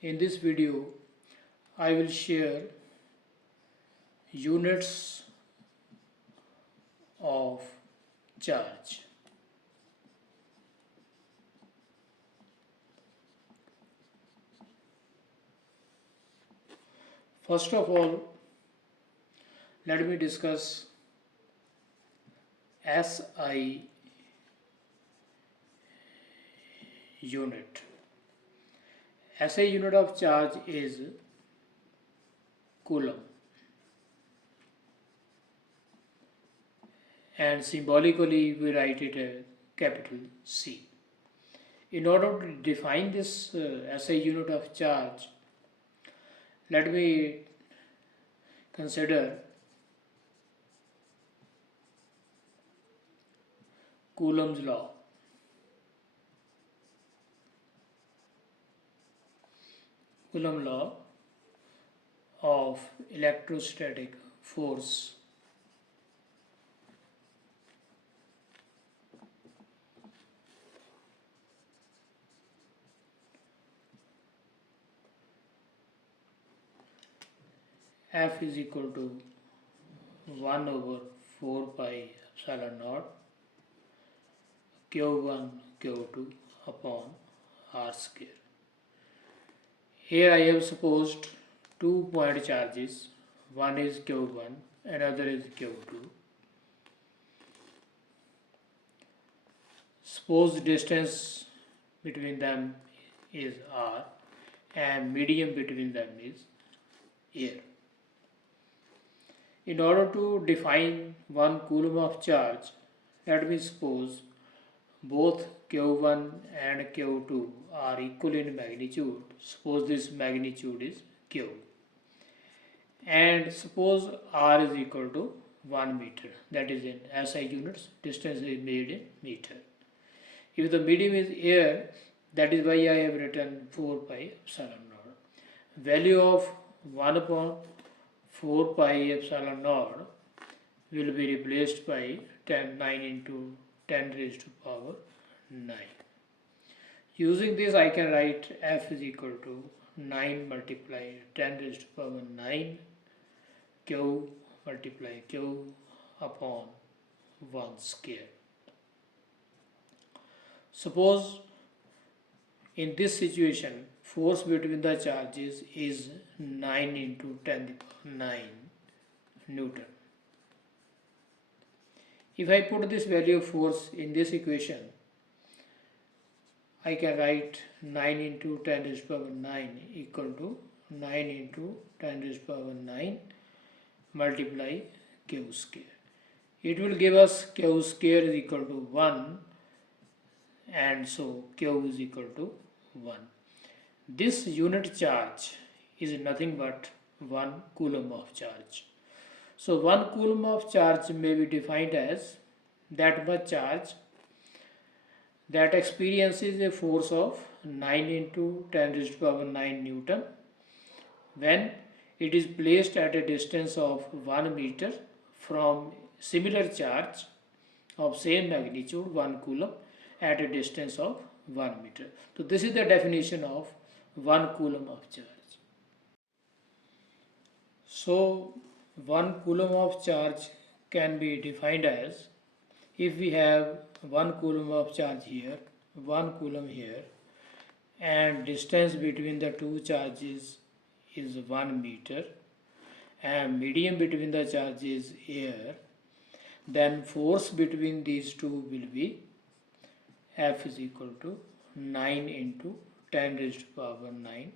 In this video, I will share units of charge. First of all, let me discuss SI unit. SI unit of charge is Coulomb, and symbolically we write it as capital C. In order to define this SI unit of charge, let me consider Coulomb's law. Coulomb law of electrostatic force. F is equal to 1 over 4 pi epsilon naught Q1 Q2 upon R square. Here I have supposed 2 point charges, one is Q1, another is Q2. Suppose distance between them is R and medium between them is air. In order to define 1 Coulomb of charge, let me suppose both Q1 and Q2 are equal in magnitude. Suppose this magnitude is Q. And suppose R is equal to 1 meter. That is in SI units, distance is made in meter. If the medium is air, that is why I have written 4 pi epsilon naught. Value of 1 upon 4 pi epsilon naught will be replaced by 9 into 10 raised to power 9. Using this, I can write F is equal to 9 multiply 10 raised to power 9 Q multiply Q upon 1 square. Suppose in this situation, force between the charges is 9 into 10 to the power 9 Newton. If I put this value of force in this equation, I can write 9 into 10 raised to power 9 equal to 9 into 10 raised to power 9 multiply Q square. It will give us Q square is equal to 1, and so Q is equal to 1. This unit charge is nothing but 1 Coulomb of charge. So 1 Coulomb of charge may be defined as that much charge that experiences a force of 9 into 10 raised to power 9 Newton when it is placed at a distance of 1 meter from similar charge of same magnitude 1 Coulomb at a distance of 1 meter. So this is the definition of 1 Coulomb of charge. So 1 Coulomb of charge can be defined as, if we have 1 Coulomb of charge here, 1 Coulomb here, and distance between the two charges is 1 meter, and medium between the charges air, then force between these two will be F is equal to 9 into 10 raised to power 9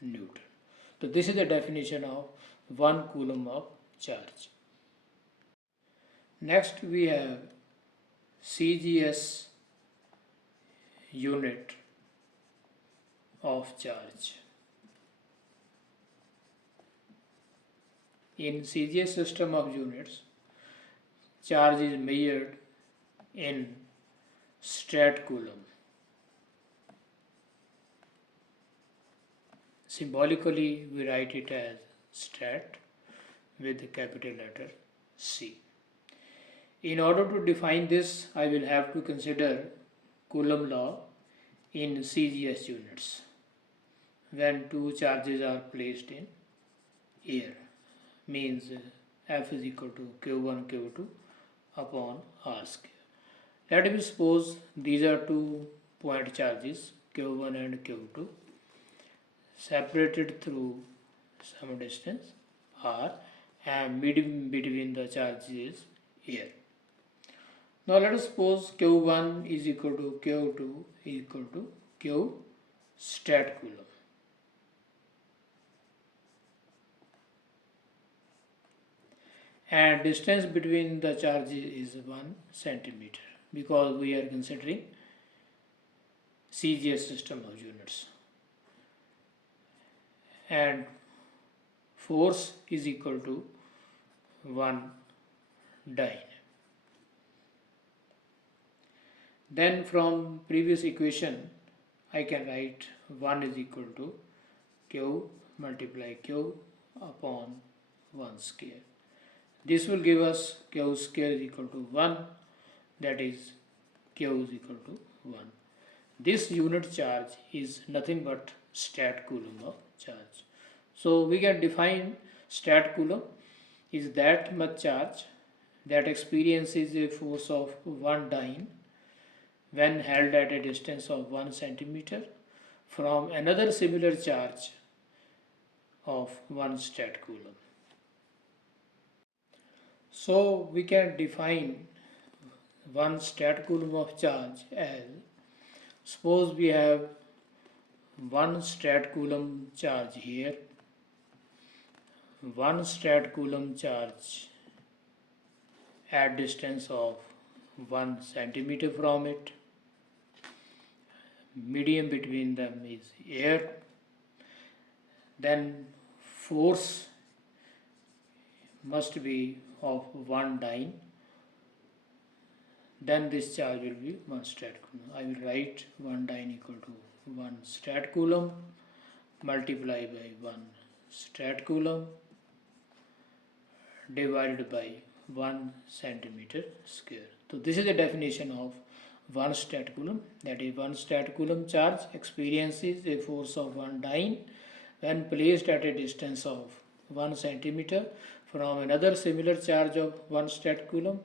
Newton. So this is the definition of 1 Coulomb of charge. Next we have CGS unit of charge. In CGS system of units, charge is measured in Stat Coulomb. Symbolically, we write it as Stat with the capital letter C. In order to define this, I will have to consider Coulomb law in CGS units. when two charges are placed in air, means F is equal to Q1 Q2 upon R square. Let me suppose these are two point charges Q1 and Q2 separated through some distance R, and medium between the charges is air. Now let us suppose Q1 is equal to Q2 equal to Q stat Coulomb. And distance between the charges is 1 centimeter because we are considering CGS system of units. And force is equal to 1 dyne. Then from previous equation I can write 1 is equal to Q multiply Q upon 1 square. This will give us Q square is equal to 1, that is Q is equal to 1. This unit charge is nothing but stat Coulomb of charge. So we can define stat Coulomb is that much charge that experiences a force of 1 dyne when held at a distance of 1 centimeter from another similar charge of 1 stat Coulomb. So we can define 1 stat Coulomb of charge as, suppose we have 1 stat Coulomb charge here, 1 stat Coulomb charge at distance of 1 centimeter from it, medium between them is air, then force must be of 1 dyne, then this charge will be 1 stat Coulomb. I will write 1 dyne equal to 1 stat Coulomb multiply by 1 stat Coulomb divided by 1 centimeter square. So this is the definition of 1 stat Coulomb, that is 1 stat Coulomb charge experiences a force of 1 dyne when placed at a distance of 1 centimeter from another similar charge of 1 stat Coulomb,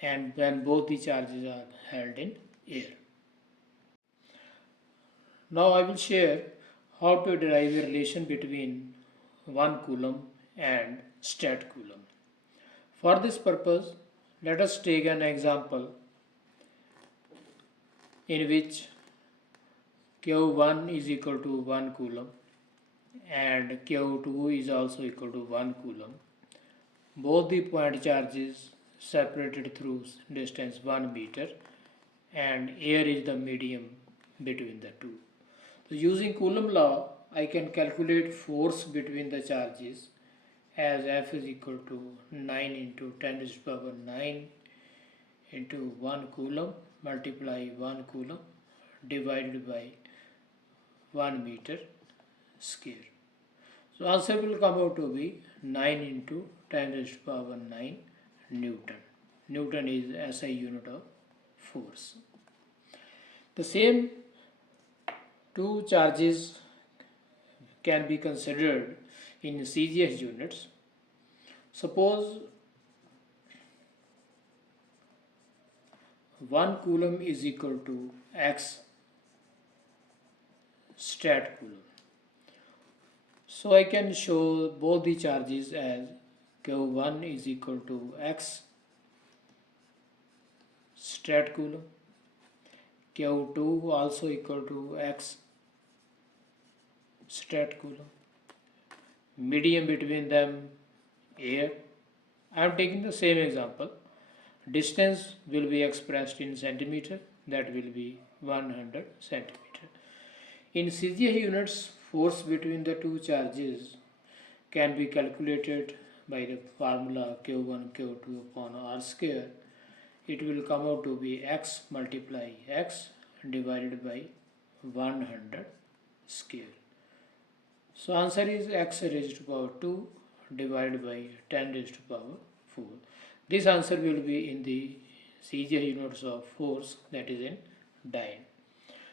and when both the charges are held in air. Now I will share how to derive a relation between OneCoulomb and stat Coulomb. For this purpose, let us take an example in which Q1 is equal to 1 Coulomb and Q2 is also equal to 1 Coulomb. Both the point charges separated through distance 1 meter, and air is the medium between the two. So using Coulombs law, I can calculate force between the charges as F is equal to 9 into 10 to the power 9 into 1 Coulomb multiply 1 Coulomb divided by 1 meter square. So answer will come out to be 9 into 10 to the power 9 Newton. Newton is SI unit of force. The same two charges can be considered in CGS units. Suppose 1 Coulomb is equal to X stat Coulomb. So I can show both the charges as Q1 is equal to X stat Coulomb, Q2 also equal to X stat Coulomb, medium between them air. I am taking the same example. Distance will be expressed in centimeter, that will be 100 centimeter. In CGS units, force between the two charges can be calculated by the formula Q1 Q2 upon R square. It will come out to be X multiply X divided by 100 square. So answer is X raised to power 2 divided by 10 raised to power 4. This answer will be in the CGS units of force, that is in dyne.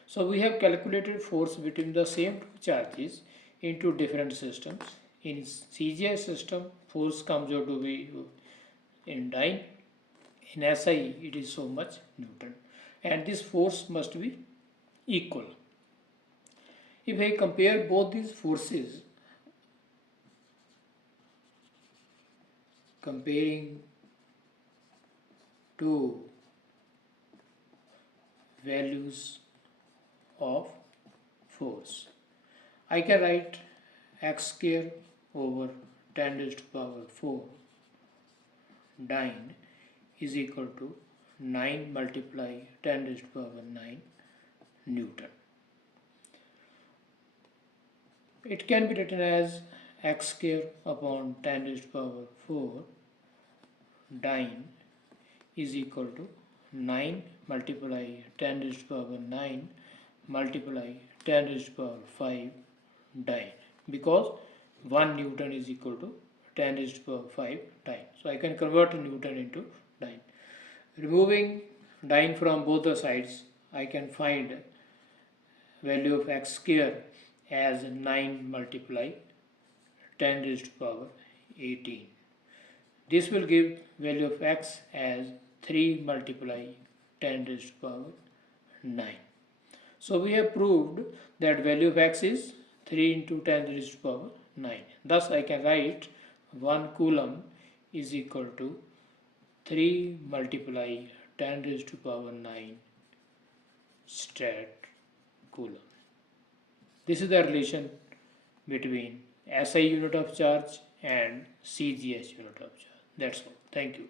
So we have calculated force between the same two charges into different systems. In CGS system, force comes out to be in dyne. In SI, it is so much Newton, and this force must be equal. If I compare both these forces, comparing two values of force, I can write x square over 10 raised to power 4 dyne is equal to 9 multiply 10 raised to power 9 Newton. It can be written as x square upon 10 raised to power 4 dyne is equal to 9 multiply 10 raised to power 9 multiply 10 raised to power 5 dyne, because 1 Newton is equal to 10 raised to power 5 dyne. So I can convert Newton into dyne. Removing dyne from both the sides, I can find value of x square as 9 multiply 10 raised to power 18. This will give value of x as 3 multiply 10 raised to power 9. So we have proved that value of x is 3 into 10 raised to power 9. Thus I can write 1 coulomb is equal to 3 multiply 10 raised to power 9 stat coulomb. This is the relation between SI unit of charge and CGS unit of charge. That's all. Thank you.